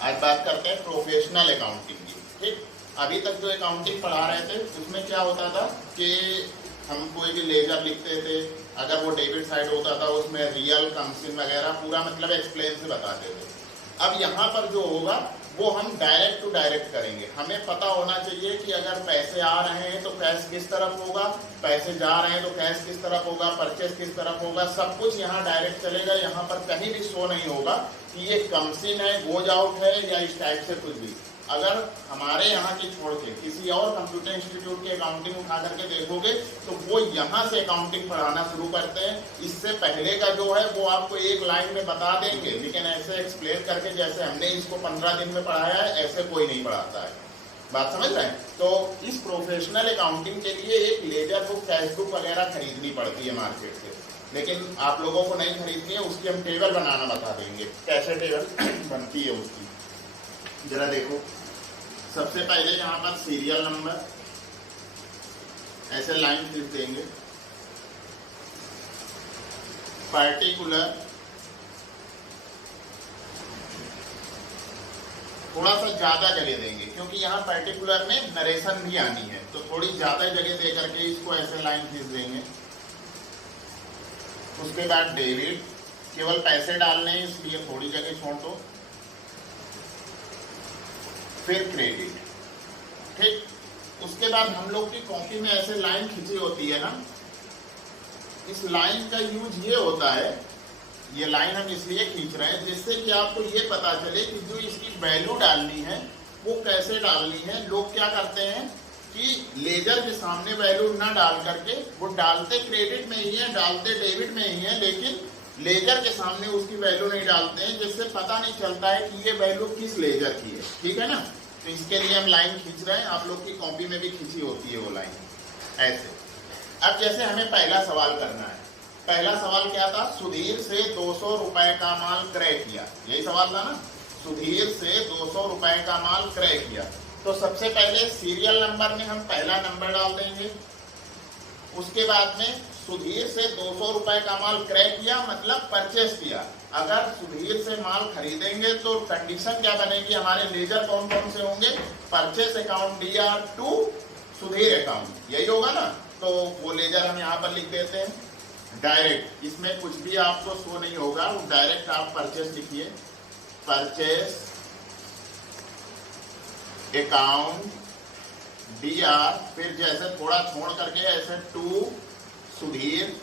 आज बात करते हैं प्रोफेशनल अकाउंटिंग की। ठीक, अभी तक जो अकाउंटिंग पढ़ा रहे थे उसमें क्या होता था कि हम कोई भी लेजर लिखते थे, अगर वो डेबिट साइड होता था उसमें रियल कमसिन वगैरह पूरा मतलब एक्सप्लेन से बताते थे। अब यहाँ पर जो होगा वो हम डायरेक्ट टू डायरेक्ट करेंगे। हमें पता होना चाहिए कि अगर पैसे आ रहे हैं तो कैश किस तरफ होगा, पैसे जा रहे हैं तो कैश किस तरफ होगा, परचेस किस तरफ होगा, सब कुछ यहाँ डायरेक्ट चलेगा। यहाँ पर कहीं भी शो नहीं होगा कि ये कमसिन है, गोज आउट है या इस टाइप से कुछ भी। अगर हमारे यहाँ की छोड़ के किसी और कंप्यूटर इंस्टीट्यूट की अकाउंटिंग उठा करके देखोगे तो वो यहाँ से अकाउंटिंग पढ़ाना शुरू करते हैं। इससे पहले का जो है वो आपको एक लाइन में बता देंगे, लेकिन ऐसे एक्सप्लेन करके जैसे हमने इसको 15 दिन में पढ़ाया है ऐसे कोई नहीं पढ़ाता है। बात समझ रहे हैं? तो इस प्रोफेशनल अकाउंटिंग के लिए एक लेजर बुक, कैश बुक वगैरह खरीदनी पड़ती है मार्केट से, लेकिन आप लोगों को नहीं खरीदनी है। उसकी हम टेबल बनाना बता देंगे, कैसे टेबल बनती है उसकी। जरा देखो, सबसे पहले यहाँ पर सीरियल नंबर ऐसे लाइन खींच देंगे, पर्टिकुलर थोड़ा सा ज्यादा जगह देंगे क्योंकि यहाँ पर्टिकुलर में नरेशन भी आनी है, तो थोड़ी ज्यादा जगह दे करके इसको ऐसे लाइन खींच देंगे। उसके बाद डेबिट, केवल पैसे डालने हैं इसलिए थोड़ी जगह छोड़ दो। फिर क्रेडिट। ठीक, उसके बाद हम लोग की कॉपी में ऐसे लाइन खींची होती है ना, इस लाइन का यूज ये होता है, ये लाइन हम इसलिए खींच रहे हैं जिससे कि आपको ये पता चले कि जो इसकी वैल्यू डालनी है वो कैसे डालनी है। लोग क्या करते हैं कि लेजर के सामने वैल्यू ना डाल करके वो डालते क्रेडिट में ही है, डालते डेबिट में ही है, लेकिन लेजर के सामने उसकी वैल्यू नहीं डालते हैं, जिससे पता नहीं चलता है कि ये वैल्यू किस लेजर की है। ठीक है ना? तो इसके लिए हम लाइन खींच रहे हैं, आप लोग की कॉपी में भी खींची होती है वो लाइन ऐसे। अब जैसे हमें पहला सवाल करना है, पहला सवाल क्या था? सुधीर से 200 रुपए का माल क्रय किया, यही सवाल था ना। सुधीर से 200 रुपए का माल क्रय किया, तो सबसे पहले सीरियल नंबर में हम पहला नंबर डाल देंगे। उसके बाद में सुधीर से 200 रुपए का माल क्रय किया मतलब परचेस किया। अगर सुधीर से माल खरीदेंगे तो कंडीशन क्या बनेगी, हमारे लेजर कौन कौन से होंगे? Purchase account DR to Sudhir account, यही होगा ना। तो वो लेजर हम यहाँ पर लिख देते हैं डायरेक्ट, इसमें कुछ भी आपको शो नहीं होगा, वो डायरेक्ट आप परचेस लिखिए, परचेस अकाउंट DR, फिर जैसे थोड़ा छोड़ करके ऐसे टू सुधीर,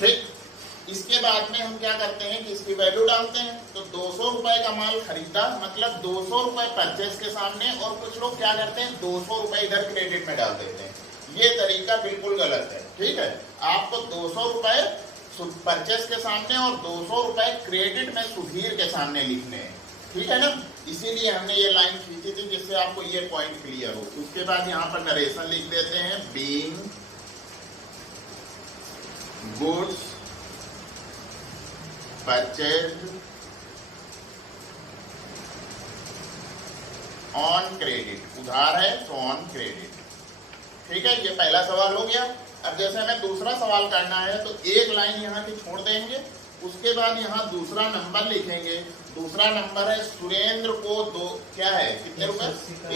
ठीक। इसके बाद में हम क्या करते हैं कि इसकी वैल्यू डालते हैं। तो 200 रुपए का माल खरीदा मतलब 200 रुपए परचेस के सामने, और कुछ लोग क्या करते हैं 200 रुपए इधर क्रेडिट में डाल देते हैं। ये तरीका बिल्कुल गलत है। ठीक है, आपको 200 रुपए परचेस के सामने और 200 रुपए क्रेडिट में सुधीर के सामने लिखने हैं। ठीक है ना? इसीलिए हमने ये लाइन खींची थी जिससे आपको ये पॉइंट क्लियर हो। उसके बाद यहाँ पर नरेशन लिख देते हैं, being goods purchased on credit, उधार है तो ऑन क्रेडिट। ठीक है, ये पहला सवाल हो गया। अब जैसे हमें दूसरा सवाल करना है तो एक लाइन यहाँ की छोड़ देंगे, उसके बाद यहाँ दूसरा नंबर लिखेंगे। दूसरा नंबर है सुरेंद्र को क्या है, कितने रुपए?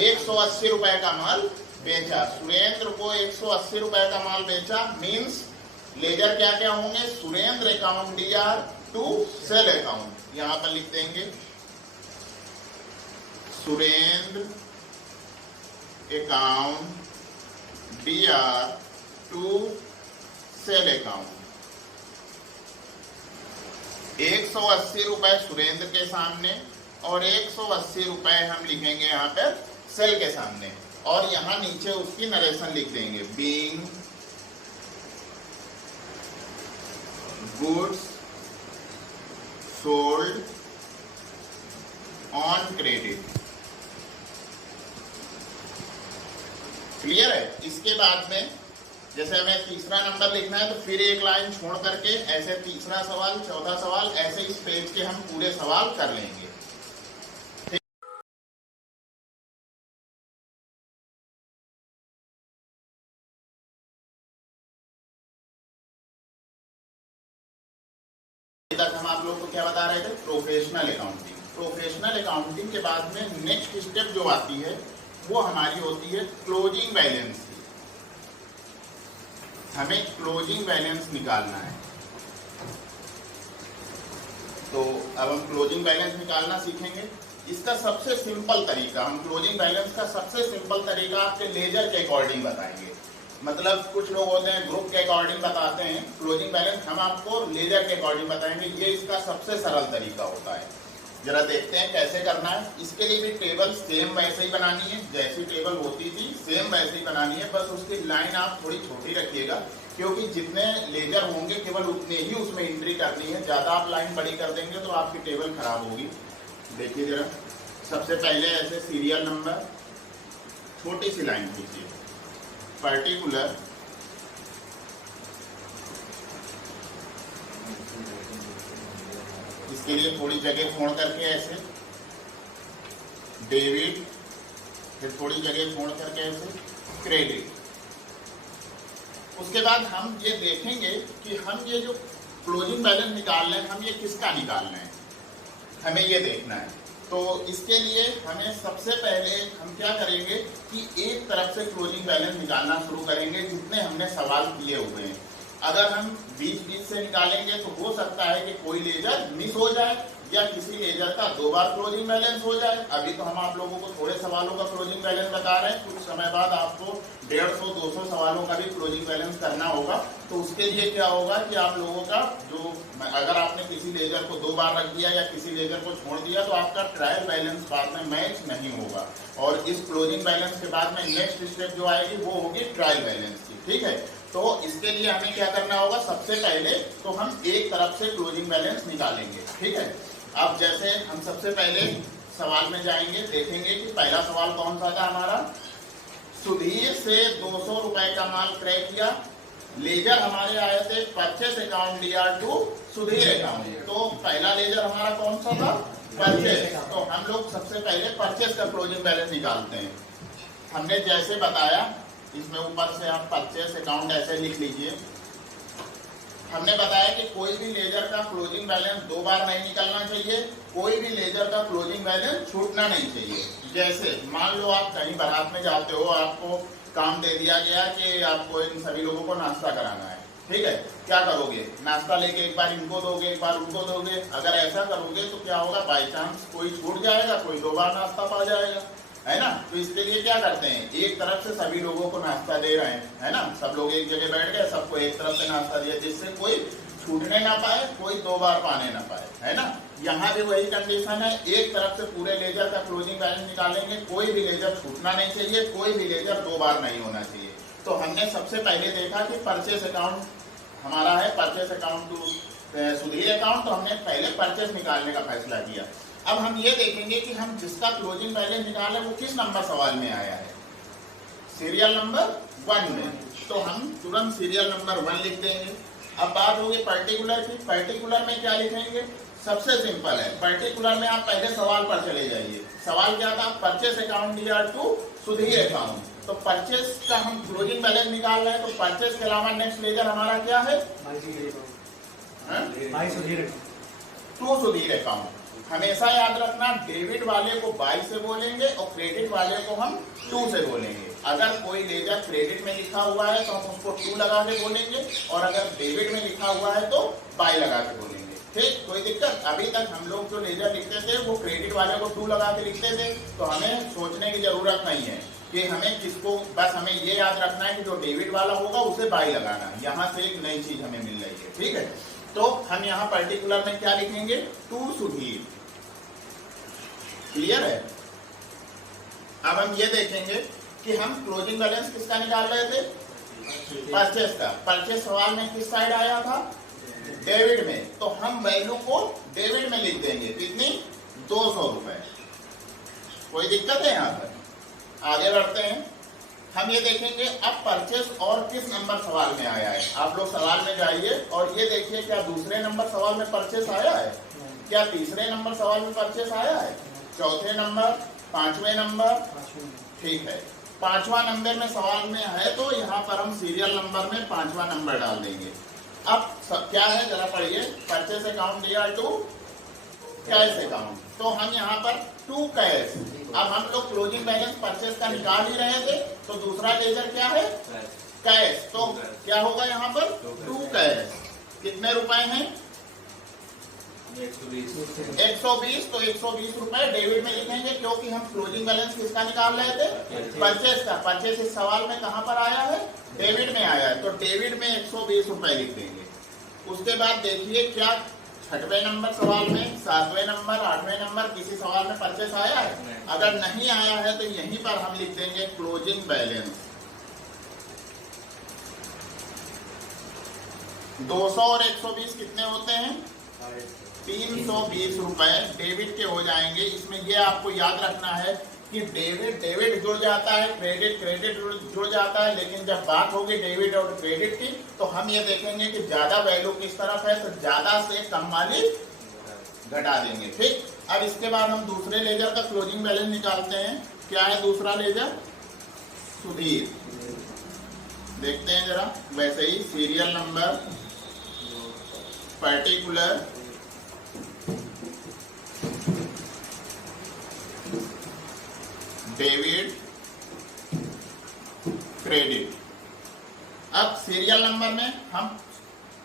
180 रुपए का माल बेचा। सुरेंद्र को 180 रुपए का माल बेचा, मीन्स लेजर क्या क्या होंगे? Surendra account DR to sale account, यहां पर लिख देंगे Surendra account DR to sale account. 180 रुपए सुरेंद्र के सामने और 180 रुपए हम लिखेंगे यहाँ पर सेल के सामने, और यहाँ नीचे उसकी नरेशन लिख देंगे, being goods sold on credit. Clear है? इसके बाद में जैसे हमें तीसरा नंबर लिखना है तो फिर एक लाइन छोड़ करके ऐसे तीसरा सवाल, चौथा सवाल, ऐसे इस पेज के हम पूरे सवाल कर लेंगे। तक हम आप लोग को क्या बता रहे थे, प्रोफेशनल अकाउंटिंग। प्रोफेशनल अकाउंटिंग के बाद में नेक्स्ट स्टेप जो आती है वो हमारी होती है क्लोजिंग बैलेंस की। हमें क्लोजिंग बैलेंस निकालना है। तो अब हम क्लोजिंग बैलेंस निकालना सीखेंगे। इसका सबसे सिंपल तरीका, हम क्लोजिंग बैलेंस का सबसे सिंपल तरीका आपके लेजर के अकॉर्डिंग बताएंगे। मतलब कुछ लोग होते हैं ग्रुप के अकॉर्डिंग बताते हैं क्लोजिंग बैलेंस, हम आपको लेजर के अकॉर्डिंग बताएंगे। ये इसका सबसे सरल तरीका होता है। जरा देखते हैं कैसे करना है। इसके लिए भी टेबल सेम वैसे ही बनानी है, जैसी टेबल होती थी सेम वैसे ही बनानी है, बस उसकी लाइन आप थोड़ी छोटी रखिएगा, क्योंकि जितने लेजर होंगे केवल उतने ही उसमें एंट्री करनी है। ज़्यादा आप लाइन बड़ी कर देंगे तो आपकी टेबल खराब होगी। देखिए जरा, सबसे पहले ऐसे सीरियल नंबर, छोटी सी लाइन खींचिए, पर्टिकुलर, इसके लिए थोड़ी जगह छोड़ करके ऐसे डेबिट, फिर थोड़ी जगह छोड़ करके ऐसे क्रेडिट। उसके बाद हम ये देखेंगे कि हम ये जो क्लोजिंग बैलेंस निकाल रहे हैं, हम ये किसका निकालना है, हमें ये देखना है। तो इसके लिए हमें सबसे पहले हम क्या करेंगे कि एक तरफ से क्लोजिंग बैलेंस निकालना शुरू करेंगे जितने हमने सवाल किए हुए हैं। अगर हम बीच से निकालेंगे तो हो सकता है कि कोई लेजर मिस हो जाए या किसी लेजर का 2 बार क्लोजिंग बैलेंस हो जाए। अभी तो हम आप लोगों को थोड़े सवालों का क्लोजिंग बैलेंस बता रहे हैं, कुछ समय बाद आपको 150-200 सवालों का भी क्लोजिंग बैलेंस करना होगा। तो उसके लिए क्या होगा कि आप लोगों का जो, अगर आपने किसी लेजर को 2 बार रख दिया या किसी लेजर को छोड़ दिया तो आपका ट्रायल बैलेंस बाद में मैच नहीं होगा। और इस क्लोजिंग बैलेंस के बाद में नेक्स्ट स्टेप जो आएगी वो होगी ट्रायल बैलेंस की। ठीक है, तो इसके लिए हमें क्या करना होगा, सबसे पहले तो हम एक तरफ से क्लोजिंग बैलेंस निकालेंगे। ठीक है, अब जैसे हम सबसे पहले सवाल में जाएंगे, देखेंगे कि पहला सवाल कौन सा था हमारा, सुधीर से 200 रुपए का माल क्रय किया, लेजर हमारे आए थे purchase account DR to Sudhir account. तो पहला लेजर हमारा कौन सा था, परचेस। तो हम लोग सबसे पहले परचेस का क्लोजिंग बैलेंस निकालते हैं। हमने जैसे बताया, इसमें ऊपर से आप परचेस अकाउंट ऐसे लिख लीजिए। हमने बताया कि कोई भी लेजर का क्लोजिंग बैलेंस 2 बार नहीं निकलना चाहिए, कोई भी लेजर का क्लोजिंग बैलेंस छूटना नहीं चाहिए। जैसे मान लो आप कहीं बारात में जाते हो, आपको काम दे दिया गया कि आपको इन सभी लोगों को नाश्ता कराना है। ठीक है, क्या करोगे, नाश्ता लेके एक बार इनको दोगे, एक बार उनको दोगे। अगर ऐसा करोगे तो क्या होगा, बाई चांस कोई छूट जाएगा, कोई 2 बार नाश्ता पा जाएगा, है ना। तो इसके लिए क्या करते हैं, एक तरफ से सभी लोगों को नाश्ता दे रहे हैं, है ना। सब लोग एक जगह बैठ गए, सबको एक तरफ से नाश्ता दिया, जिससे कोई छूटने ना पाए, कोई 2 बार पाने ना पाए, है ना। यहाँ भी वही कंडीशन है, एक तरफ से पूरे लेजर का क्लोजिंग बैलेंस निकालेंगे, कोई भी लेजर छूटना नहीं चाहिए, कोई भी लेजर 2 बार नहीं होना चाहिए। तो हमने सबसे पहले देखा कि परचेस अकाउंट हमारा है, purchase account to Sudhir account, तो हमने पहले परचेस निकालने का फैसला किया। अब हम ये देखेंगे कि हम जिसका क्लोजिंग बैलेंस निकाले वो किस नंबर सवाल में आया है, सीरियल नंबर 1 में। तो हम तुरंत सीरियल नंबर 1 लिख देंगे। अब बात होगी पर्टिकुलर की। पर्टिकुलर में क्या लिखेंगे, सबसे सिंपल है, पर्टिकुलर में आप पहले सवाल पर चले जाइए। सवाल क्या था, purchase account DR to Sudhir account. तो परचेस का हम क्लोजिंग बैलेंस निकाल रहे हैं, तो परचेस के अलावा नेक्स्ट लेजर हमारा क्या है, टू सुधीर अकाउंट। हमेशा याद रखना, डेबिट वाले को बाई से बोलेंगे और क्रेडिट वाले को हम 2 से बोलेंगे। अगर कोई लेजर क्रेडिट में लिखा हुआ है तो हम उसको 2 लगा के बोलेंगे, और अगर डेबिट में लिखा हुआ है तो बाई लगा के बोलेंगे। ठीक, कोई दिक्कत। अभी तक हम लोग जो लेजर लिखते थे वो क्रेडिट वाले को 2 लगा के लिखते थे, तो हमें सोचने की जरूरत नहीं है कि हमें किसको, बस हमें ये याद रखना है कि जो डेबिट वाला होगा उसे बाई लगाना है। यहाँ से एक नई चीज हमें मिल रही है। ठीक है, तो हम यहाँ पर्टिकुलर में क्या लिखेंगे, टू सुधीर। क्लियर है। अब हम ये देखेंगे कि हम क्लोजिंग बैलेंस किसका निकाल रहे थे, परचेस का। परचेस सवाल में किस साइड आया था, डेबिट में, तो हम वैल्यू को डेबिट में लिख देंगे, कितनी, 200 रुपए। कोई दिक्कत है यहाँ पर, आगे बढ़ते हैं। हम ये देखेंगे अब परचेस और किस नंबर सवाल में आया है। आप लोग सवाल में जाइए और ये देखिए, क्या दूसरे नंबर सवाल में परचेस आया है, क्या तीसरे नंबर सवाल में परचेस आया है, चौथे नंबर, 5वें नंबर। ठीक है, 5वां नंबर में सवाल में है, तो यहाँ पर हम सीरियल नंबर में 5वां नंबर डाल देंगे। अब क्या है जरा पढ़िए, परचेस अकाउंट लिया टू कैश अकाउंट, तो हम यहाँ पर टू कैश, अब हम लोग क्लोजिंग बैलेंस परचेस का निकाल ही रहे थे, तो दूसरा लेजर क्या है कैश, तो क्या होगा यहाँ पर टू कैश, कितने रुपए हैं 120, तो 120 रुपए डेबिट में लिखेंगे, क्योंकि हम क्लोजिंग बैलेंस किसका निकाल रहे थे परचेस का, परचेस इस सवाल में कहां पर आया है डेबिट में आया है, तो डेबिट में 120 रुपए लिख देंगे। उसके बाद देखिए क्या 6वें नंबर सवाल में, 7वें नंबर, 8वें नंबर किसी सवाल में परचेस आया है, अगर नहीं आया है तो यहीं पर हम लिख देंगे क्लोजिंग बैलेंस। 200 और 120 कितने होते हैं 320 रुपए डेबिट के हो जाएंगे। इसमें ये आपको याद रखना है कि डेबिट डेबिट जुड़ जाता है, क्रेडिट क्रेडिट जुड़ जाता है, लेकिन जब बात होगी डेबिट और क्रेडिट की तो हम ये देखेंगे कि ज्यादा वैल्यू किस तरफ है, तो ज्यादा से कम वाली घटा देंगे। ठीक, अब इसके बाद हम दूसरे लेजर का क्लोजिंग बैलेंस निकालते हैं। क्या है दूसरा लेजर सुधीर, देखते हैं जरा, वैसे ही serial number, particular, debit, credit. अब सीरियल नंबर में हम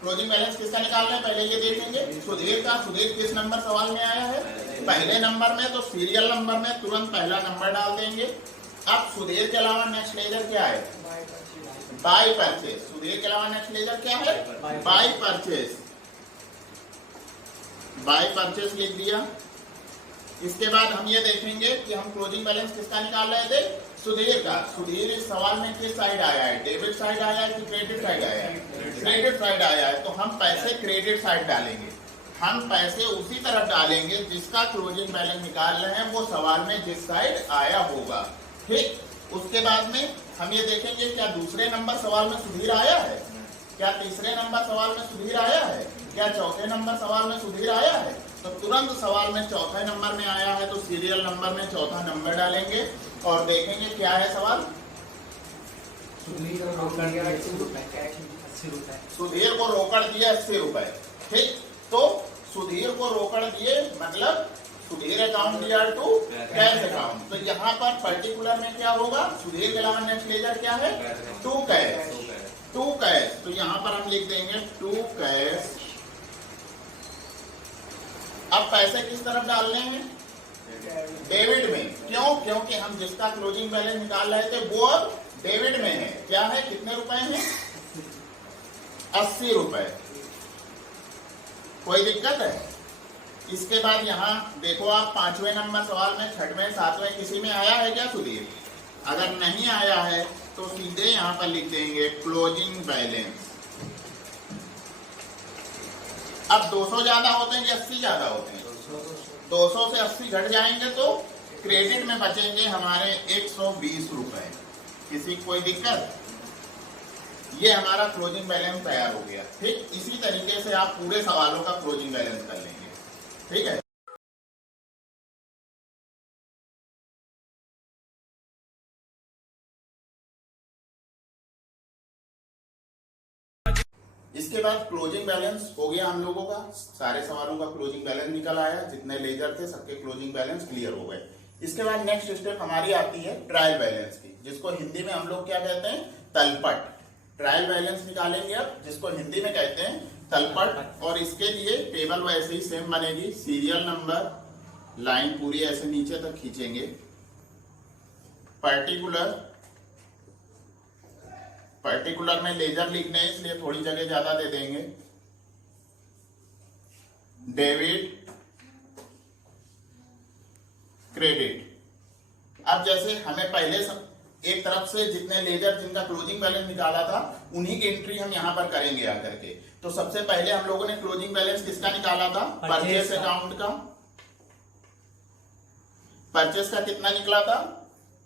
क्लोजिंग बैलेंस किसका निकाल रहे हैं पहले ये देखेंगे, सुधीर का। सुधीर किस नंबर सवाल में आया है पहले नंबर में, तो सीरियल नंबर में तुरंत पहला नंबर डाल देंगे। अब सुधीर के अलावा नेक्स्ट लेजर क्या है बाय परचेस, सुधीर के अलावा नेक्स्ट लेजर क्या है बाय परचेस, बाय परचेस लिख दिया। इसके बाद हम ये देखेंगे कि हम क्लोजिंग बैलेंस किसका निकाल रहे थे सुधीर का। सुधीर इस सवाल में किस साइड आया है, डेबिट साइड आया है कि क्रेडिट साइड आया है, क्रेडिट साइड आया है, तो हम पैसे क्रेडिट साइड डालेंगे। हम पैसे उसी तरफ डालेंगे जिसका क्लोजिंग बैलेंस निकाल रहे हैं वो सवाल में जिस साइड आया होगा। ठीक, उसके बाद में हम ये देखेंगे क्या दूसरे नंबर सवाल में सुधीर आया है, क्या तीसरे नंबर सवाल में सुधीर आया है, क्या चौथे नंबर सवाल में सुधीर आया है, तो तुरंत सवाल में चौथे नंबर में आया है तो सीरियल नंबर में चौथा नंबर डालेंगे और देखेंगे क्या है सवाल। सुधीर को रोकड़ दिया 80 रुपए। ठीक, तो सुधीर को रोकड़ दिए मतलब सुधीर अकाउंट दिया टू कैश अकाउंट, तो यहाँ पर पर्टिकुलर में क्या होगा सुधीर के अलावा नेक्स्ट लेजर क्या है टू कैश, टू कैश, तो यहाँ पर हम लिख देंगे टू कैश। अब पैसे किस तरफ डालने हैं डेबिट में, क्यों, क्योंकि हम जिसका क्लोजिंग बैलेंस निकाल रहे थे वो अब डेबिट में है। क्या है कितने रुपए हैं 80 रुपए, कोई दिक्कत है। इसके बाद यहाँ देखो आप 5वें नंबर सवाल में 6वें 7वें किसी में आया है क्या सुधीर, अगर नहीं आया है तो सीधे यहाँ पर लिख देंगे क्लोजिंग बैलेंस। अब 200 ज्यादा होते हैं कि 80 ज्यादा होते हैं, 200 से 80 घट जाएंगे तो क्रेडिट में बचेंगे हमारे 120 रुपए। किसी कोई दिक्कत, ये हमारा क्लोजिंग बैलेंस तैयार हो गया। ठीक, इसी तरीके से आप पूरे सवालों का क्लोजिंग बैलेंस कर लेंगे। ठीक है, इसके बाद क्लोजिंग बैलेंस हो गया हम लोगों का, सारे सवालों का क्लोजिंग बैलेंस निकल आया, जितने लेजर थे सबके क्लोजिंग बैलेंस क्लियर हो गए। इसके बाद नेक्स्ट स्टेप हमारी आती है ट्रायल बैलेंस की, जिसको हिंदी में हम लोग क्या कहते हैं तलपट। ट्रायल बैलेंस निकालेंगे अब, जिसको हिंदी में कहते हैं तलपट, और इसके लिए टेबल वैसे ही सेम बनेगी, सीरियल नंबर, लाइन पूरी ऐसे नीचे तक खींचेंगे, पर्टिकुलर, पर्टिकुलर में लेजर लिखने हैं इसलिए थोड़ी जगह ज्यादा दे देंगे, डेबिट, क्रेडिट। अब जैसे हमें पहले एक तरफ से जितने लेजर जिनका क्लोजिंग बैलेंस निकाला था उन्हीं की एंट्री हम यहाँ पर करेंगे आकर के। तो सबसे पहले हम लोगों ने क्लोजिंग बैलेंस किसका निकाला था परचेस अकाउंट का। परचेस का कितना निकला था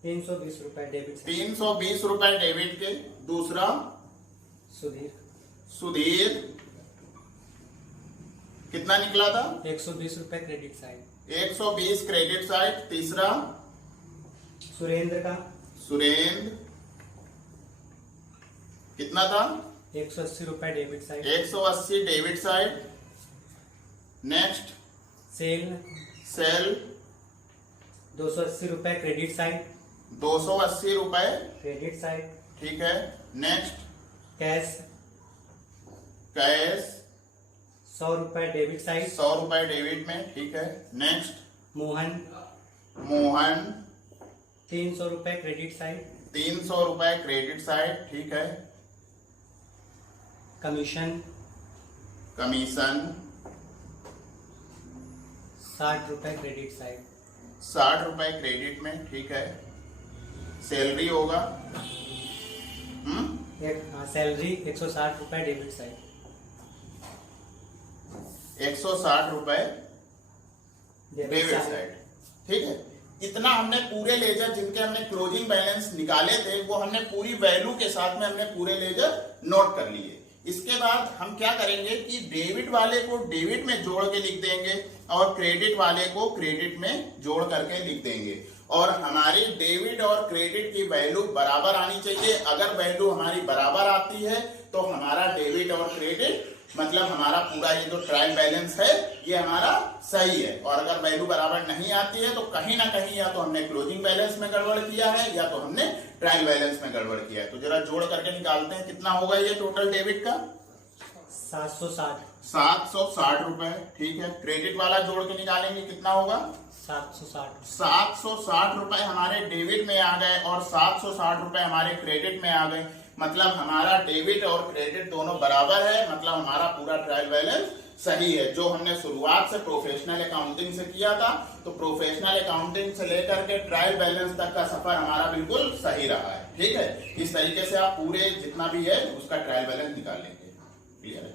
320 रुपए डेबिट, 320 रुपए डेबिट के। दूसरा सुधीर, सुधीर कितना निकला था 120 रुपए क्रेडिट साइड, 120 क्रेडिट साइड। तीसरा सुरेंद्र का, सुरेंद्र कितना था 180 रुपए debit side. 180 debit side. Next sale sale 280 रुपए क्रेडिट साइड। 280 रुपए क्रेडिट साइड। ठीक है। नेक्स्ट कैश कैश 100 रुपए डेबिट साइड। 100 रुपए डेबिट में। ठीक है। नेक्स्ट मोहन मोहन 300 रुपए क्रेडिट साइड। 300 रुपए क्रेडिट साइड। ठीक है। कमीशन कमीशन 60 रुपए क्रेडिट साइड। 60 रुपए क्रेडिट में। ठीक है। सैलरी होगा सैलरी 160 रुपए डेबिट साइड। 160 रुपए डेबिट साइड। ठीक है। इतना हमने पूरे लेजर जिनके हमने क्लोजिंग बैलेंस निकाले थे वो हमने पूरी वैल्यू के साथ में हमने पूरे लेजर नोट कर लिए। इसके बाद हम क्या करेंगे कि डेबिट वाले को डेबिट में जोड़ के लिख देंगे और क्रेडिट वाले को क्रेडिट में जोड़ करके लिख देंगे। और हमारी डेबिट और क्रेडिट की वैल्यू बराबर आनी चाहिए। अगर वैल्यू हमारी बराबर आती है तो हमारा डेबिट और क्रेडिट मतलब हमारा पूरा ये जो ट्रायल बैलेंस है ये हमारा सही है। और अगर वैल्यू बराबर नहीं आती है तो कहीं ना कहीं या तो हमने क्लोजिंग बैलेंस में गड़बड़ किया है या तो हमने ट्रायल बैलेंस में गड़बड़ किया है। तो जरा जोड़ करके निकालते हैं कितना होगा ये टोटल डेबिट का 760 रुपए। ठीक है। क्रेडिट वाला जोड़ के निकालेंगे कितना होगा 760 रुपए हमारे डेबिट में आ गए और 760 रुपए हमारे क्रेडिट में आ गए। मतलब हमारा डेबिट और क्रेडिट दोनों बराबर है। मतलब हमारा पूरा ट्रायल बैलेंस सही है। जो हमने शुरुआत से प्रोफेशनल अकाउंटिंग से किया था तो प्रोफेशनल अकाउंटिंग से लेकर के ट्रायल बैलेंस तक का सफर हमारा बिल्कुल सही रहा है। ठीक है। इस तरीके से आप पूरे जितना भी है उसका ट्रायल बैलेंस निकाल लेंगे। क्लियर है।